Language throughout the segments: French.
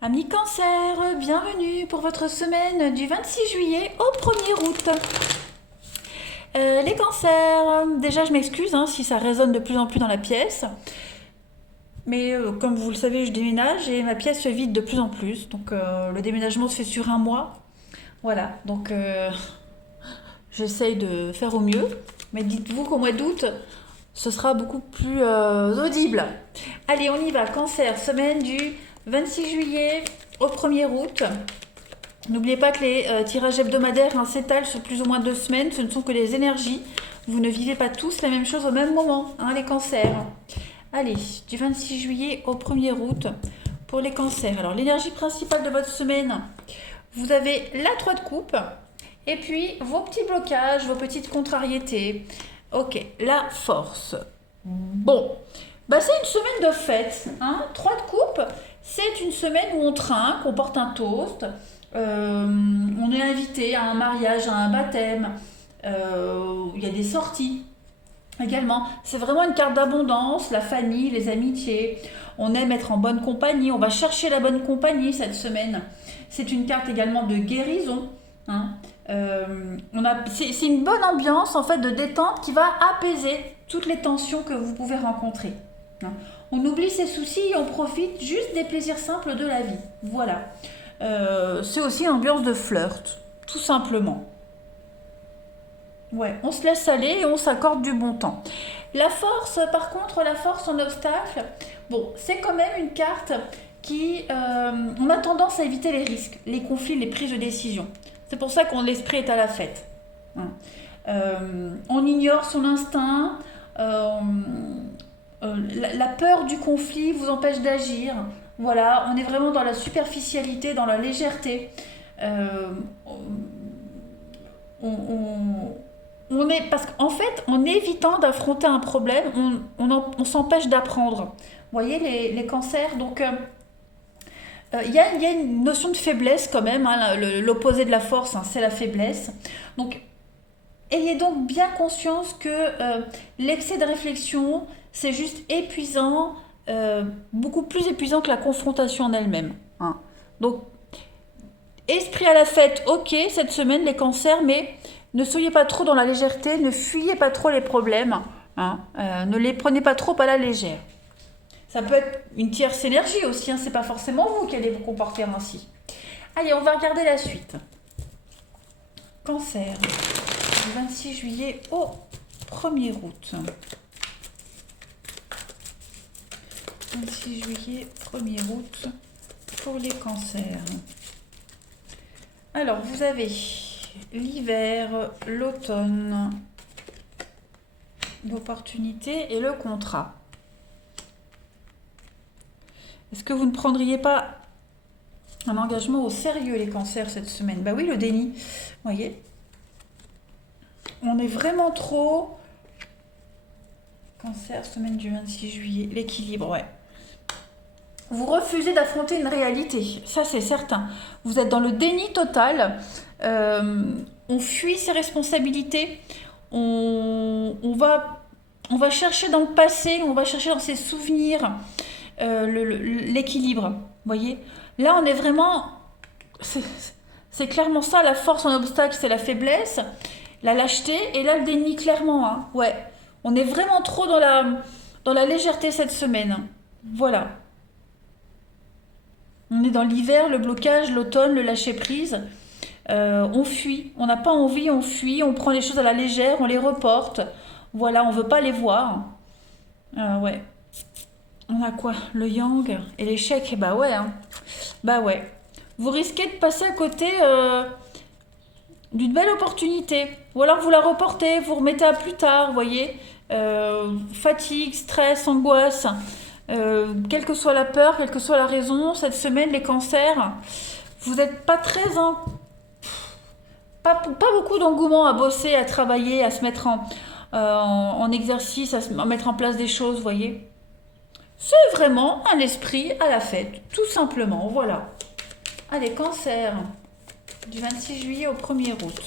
Amis Cancer, bienvenue pour votre semaine du 26 juillet au 1er août. Les cancers, déjà je m'excuse si ça résonne de plus en plus dans la pièce, mais comme vous le savez, je déménage et ma pièce se vide de plus en plus. Donc le déménagement se fait sur un mois. Voilà, donc j'essaye de faire au mieux. Mais dites-vous qu'au mois d'août, ce sera beaucoup plus audible. Allez, on y va. Cancer, semaine du 26 juillet au 1er août. N'oubliez pas que les tirages hebdomadaires s'étalent sur plus ou moins 2 semaines. Ce ne sont que des énergies. Vous ne vivez pas tous la même chose au même moment, les cancers. Allez, du 26 juillet au 1er août pour les cancers. Alors, l'énergie principale de votre semaine, vous avez la 3 de coupe et puis vos petits blocages, vos petites contrariétés. Ok, la force. Bon, c'est une semaine de fête. 3 de coupe, c'est une semaine où on trinque, on porte un toast, on est invité à un mariage, à un baptême, il y a des sorties également. C'est vraiment une carte d'abondance, la famille, les amitiés. On aime être en bonne compagnie, on va chercher la bonne compagnie cette semaine. C'est une carte également de guérison. C'est une bonne ambiance en fait de détente qui va apaiser toutes les tensions que vous pouvez rencontrer. On oublie ses soucis et on profite juste des plaisirs simples de la vie. Voilà. C'est aussi une ambiance de flirt, tout simplement. Ouais, on se laisse aller et on s'accorde du bon temps. La force, par contre, la force en obstacle, bon, c'est quand même une carte qui, on a tendance à éviter les risques, les conflits, les prises de décision. C'est pour ça qu'on l'esprit est à la fête. On ignore son instinct. La peur du conflit vous empêche d'agir. Voilà, on est vraiment dans la superficialité, dans la légèreté. Euh, on est, parce qu'en fait, en évitant d'affronter un problème, on s'empêche d'apprendre. Vous voyez, les cancers, donc il y a une notion de faiblesse quand même. L'opposé de la force, c'est la faiblesse. Donc, ayez donc bien conscience que l'excès de réflexion, c'est juste épuisant, beaucoup plus épuisant que la confrontation en elle-même. Donc, esprit à la fête, ok, cette semaine, les cancers, mais ne soyez pas trop dans la légèreté, ne fuyez pas trop les problèmes, ne les prenez pas trop à la légère. Ça peut être une tierce énergie aussi, c'est pas forcément vous qui allez vous comporter ainsi. Allez, on va regarder la suite. Cancer, du 26 juillet au 1er août. 26 juillet, 1er août pour les cancers. Alors, vous avez l'hiver, l'automne, l'opportunité et le contrat. Est-ce que vous ne prendriez pas un engagement au sérieux, les cancers, cette semaine? Bah oui, le déni. Vous voyez, on est vraiment trop... Cancer, semaine du 26 juillet. L'équilibre, ouais. Vous refusez d'affronter une réalité, ça c'est certain. Vous êtes dans le déni total. On fuit ses responsabilités. On va chercher dans le passé, on va chercher dans ses souvenirs l'équilibre. Vous voyez? Là, on est vraiment... C'est clairement ça, la force en obstacle, c'est la faiblesse, la lâcheté, et là, le déni, clairement. Ouais. On est vraiment trop dans la légèreté cette semaine. Voilà. On est dans l'hiver, le blocage, l'automne, le lâcher-prise. On fuit, on n'a pas envie, on fuit, on prend les choses à la légère, on les reporte. Voilà, on veut pas les voir. Ouais. On a quoi? Le yang et l'échec. Bah ouais. Bah ouais. Vous risquez de passer à côté d'une belle opportunité. Ou alors vous la reportez, vous remettez à plus tard, vous voyez. Fatigue, stress, angoisse. Quelle que soit la peur, quelle que soit la raison, cette semaine, les cancers, vous n'êtes pas très pas beaucoup d'engouement à bosser, à travailler, à se mettre en exercice, à mettre en place des choses, vous voyez. C'est vraiment un esprit à la fête, tout simplement, voilà. Allez, cancer, du 26 juillet au 1er août.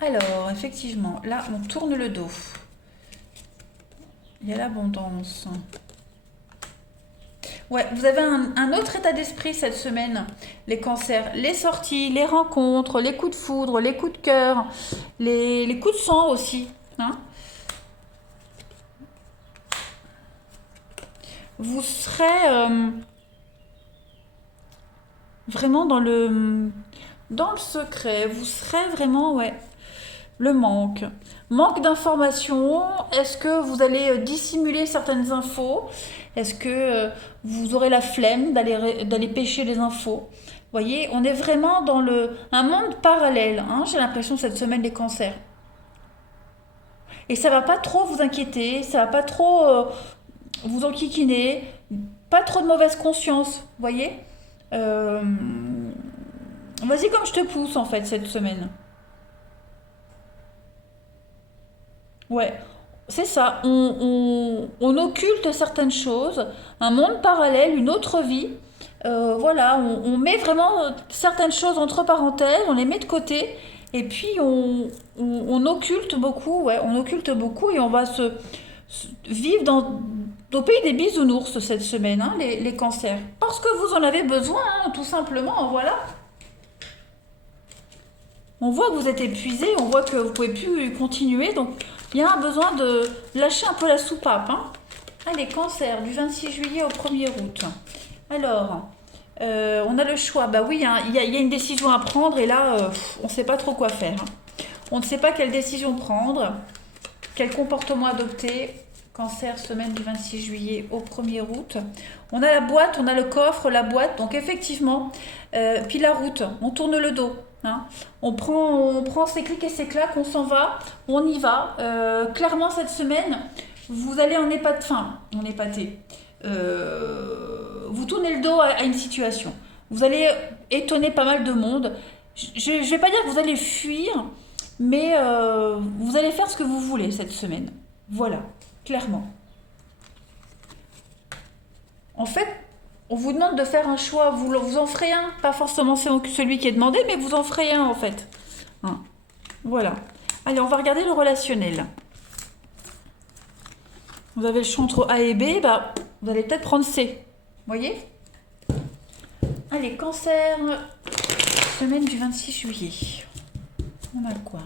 Alors, effectivement, là, on tourne le dos. Il y a l'abondance. Ouais, vous avez un autre état d'esprit cette semaine, les cancers. Les sorties, les rencontres, les coups de foudre, les coups de cœur, les coups de sang aussi. Hein. Vous serez vraiment dans le secret. Vous serez vraiment, ouais, le manque. Manque d'informations. Est-ce que vous allez dissimuler certaines infos? Est-ce que vous aurez la flemme d'aller pêcher les infos? Vous voyez, on est vraiment dans un monde parallèle, hein, j'ai l'impression cette semaine les cancers. Et ça va pas trop vous inquiéter, ça va pas trop vous enquiquiner, pas trop de mauvaise conscience, vous voyez. Euh, Vas-y comme je te pousse en fait cette semaine. Ouais, c'est ça. On occulte certaines choses, un monde parallèle, une autre vie. Voilà, on met vraiment certaines choses entre parenthèses, on les met de côté, et puis on occulte beaucoup, ouais, on occulte beaucoup et on va vivre au pays des bisounours cette semaine, hein, les cancers. Parce que vous en avez besoin, hein, tout simplement, voilà. On voit que vous êtes épuisé, on voit que vous pouvez plus continuer, donc il y a un besoin de lâcher un peu la soupape. Hein. Allez, cancer, du 26 juillet au 1er août. Alors, on a le choix. Bah oui, hein, il y a une décision à prendre et là, on ne sait pas trop quoi faire. Hein. On ne sait pas quelle décision prendre, quel comportement adopter. Cancer, semaine du 26 juillet au 1er août. On a la boîte, on a le coffre, la boîte. Donc effectivement, puis la route, on tourne le dos. Hein. On prend ses clics et ses claques, on s'en va, on y va. Clairement, cette semaine, vous allez en épater. Vous tournez le dos à une situation. Vous allez étonner pas mal de monde. Je ne vais pas dire que vous allez fuir, mais vous allez faire ce que vous voulez cette semaine. Voilà, clairement. En fait, on vous demande de faire un choix, vous en ferez un, pas forcément celui qui est demandé, mais vous en ferez un en fait. Hein. Voilà. Allez, on va regarder le relationnel. Vous avez le choix entre A et B, bah, vous allez peut-être prendre C. Voyez? Allez, cancer, semaine du 26 juillet. On a quoi?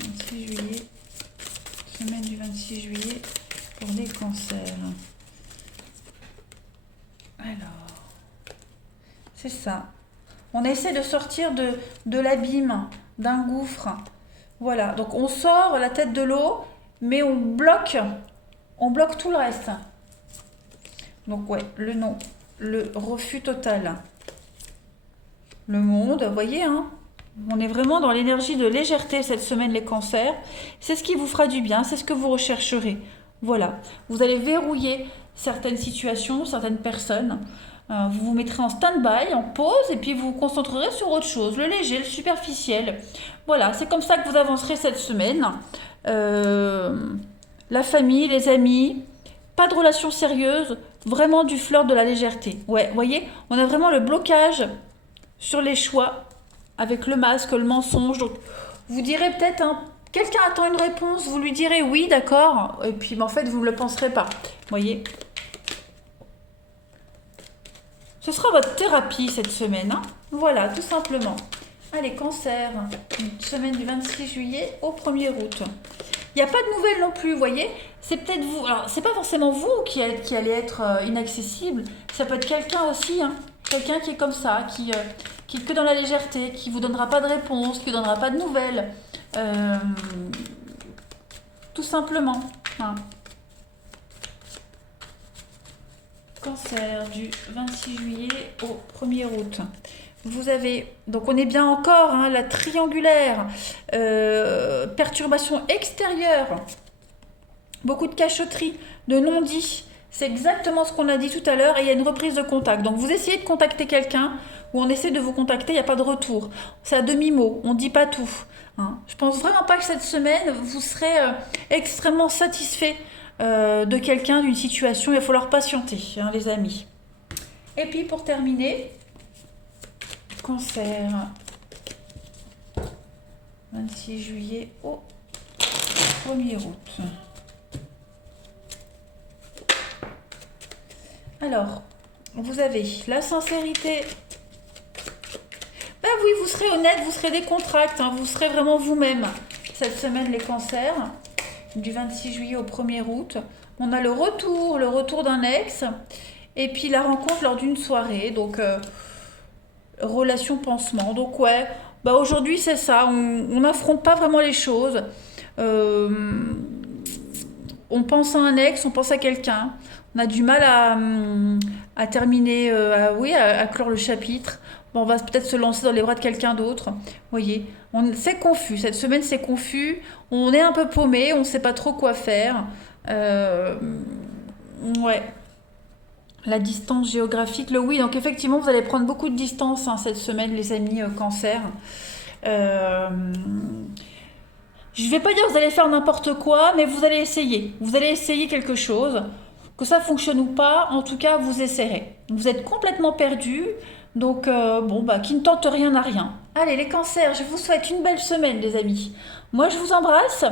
26 juillet, semaine du 26 juillet pour les cancers. Alors, c'est ça. On essaie de sortir de l'abîme, d'un gouffre. Voilà, donc on sort la tête de l'eau, mais on bloque tout le reste. Donc ouais, le non, le refus total. Le monde, vous voyez, hein, on est vraiment dans l'énergie de légèreté cette semaine, les cancers. C'est ce qui vous fera du bien, c'est ce que vous rechercherez. Voilà, vous allez verrouiller certaines situations, certaines personnes. Vous vous mettrez en stand-by, en pause, et puis vous vous concentrerez sur autre chose, le léger, le superficiel. Voilà, c'est comme ça que vous avancerez cette semaine. La famille, les amis, pas de relations sérieuses, vraiment du fleur de la légèreté. Ouais, vous voyez, on a vraiment le blocage sur les choix avec le masque, le mensonge. Donc, vous direz peut-être, hein, quelqu'un attend une réponse, vous lui direz oui, d'accord, et puis en fait, vous ne le penserez pas. Vous voyez? Ce sera votre thérapie cette semaine. Hein. Voilà, tout simplement. Allez, cancer, semaine du 26 juillet au 1er août. Il n'y a pas de nouvelles non plus, vous voyez. C'est peut-être vous. Alors, c'est pas forcément vous qui allez être inaccessible. Ça peut être quelqu'un aussi, hein. Quelqu'un qui est comme ça, qui est que dans la légèreté, qui vous donnera pas de réponse, qui vous donnera pas de nouvelles. Tout simplement. Hein. Cancer du 26 juillet au 1er août. Vous avez, donc on est bien encore, hein, la triangulaire, perturbation extérieure, beaucoup de cachotterie, de non-dit. C'est exactement ce qu'on a dit tout à l'heure et il y a une reprise de contact. Donc vous essayez de contacter quelqu'un ou on essaie de vous contacter, il n'y a pas de retour. C'est à demi-mot, on ne dit pas tout. Hein. Je pense vraiment pas que cette semaine, vous serez extrêmement satisfait de quelqu'un, d'une situation. Il va falloir patienter, hein, les amis. Et puis pour terminer, cancer, 26 juillet au 1er août. Alors, vous avez la sincérité. Ben oui, vous serez honnête, vous serez décontracté, hein, vous serez vraiment vous-même. Cette semaine, les cancers, du 26 juillet au 1er août. On a le retour d'un ex, et puis la rencontre lors d'une soirée. Donc, relation pansement. Donc, ouais, bah aujourd'hui, c'est ça. On n'affronte pas vraiment les choses. Euh, on pense à un ex, on pense à quelqu'un. On a du mal à terminer, oui, à clore le chapitre. Bon, on va peut-être se lancer dans les bras de quelqu'un d'autre. Vous voyez, c'est confus. Cette semaine, c'est confus. On est un peu paumé, on ne sait pas trop quoi faire. Euh, ouais, la distance géographique, le oui. Donc effectivement, vous allez prendre beaucoup de distance hein, cette semaine, les amis cancer. Euh, je ne vais pas dire que vous allez faire n'importe quoi, mais vous allez essayer. Vous allez essayer quelque chose. Que ça fonctionne ou pas, en tout cas, vous essaierez. Vous êtes complètement perdu, donc bon, bah, qui ne tente rien n'a rien. Allez, les cancers, je vous souhaite une belle semaine, les amis. Moi, je vous embrasse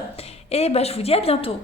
et bah, je vous dis à bientôt.